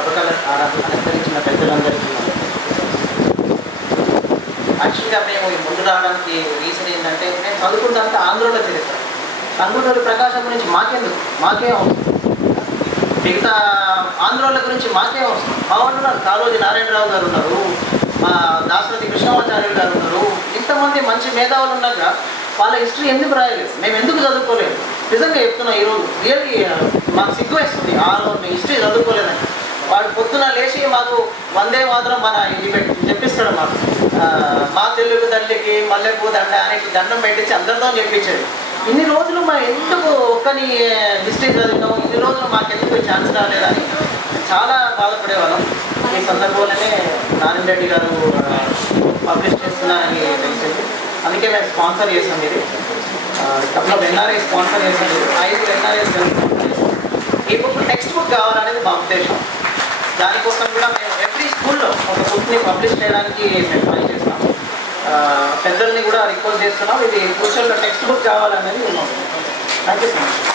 సభకు అలంకరించిన పెద్దలందరికీ యాక్చువల్గా మేము ముందు రావడానికి రీజన్ ఏంటంటే నేను చదువుకుంటే ఆంధ్రలో చరిత్ర కర్నూలు ప్రకాశం గురించి మాకేం అవసరం, మిగతా ఆంధ్రోళ్ళ గురించి మాకేం అవసరం. మా వాళ్ళు ఉన్నారు, కాళోజీ నారాయణరావు గారు ఉన్నారు, మా దాశరథి కృష్ణమాచార్యులు గారు ఉన్నారు, ఇంతమంది మంచి మేధావులు ఉన్నాక వాళ్ళ హిస్టరీ ఎందుకు రాయలేదు, మేము ఎందుకు చదువుకోలేదు? నిజంగా చెప్తున్నాం, ఈరోజు రియల్లీ మాకు సిగ్గు వేస్తుంది హిస్టరీ చదువుకోలేదని. వాడు పొద్దున లేచి మాకు వందే మాత్రం మన ఇది చెప్పిస్తాడు, మాకు మా తెలుగు తల్లికి మల్లెపూ దండ అనేసి దండం పెట్టించి అందరితో చెప్పించేది. ఇన్ని రోజులు మనం ఎందుకు ఒక్కని హిస్టరీ చదివినాం, ఇన్ని రోజులు మాకెందుకు ఛాన్స్ రాలేదని చాలా బాధపడేవాళ్ళం. ఈ సందర్భంలోనే నారాయణ రెడ్డి గారు పబ్లిష్ చేస్తున్నారని తెలిసింది, అందుకే మేము స్పాన్సర్ చేసాం. ఇది కపుల్ ఆఫ్ ఎన్ఆర్ఐ స్పాన్సర్ చేసాం. 5 ఎన్ఆర్ఐస్ ఈ బుక్ టెక్స్ట్ బుక్ కావాలనేది మా ఉద్దేశం. దానికోసం కూడా మేము ఎవ్రీ స్కూల్లో ఒక బుక్ని పబ్లిష్ చేయడానికి మేము ట్రై చేస్తాం. పెద్దల్ని కూడా రిక్వెస్ట్ చేస్తున్నాం, ఇది ఫ్యూచర్లో టెక్స్ట్ బుక్ కావాలనేది ఉన్నాం. Thank you so much.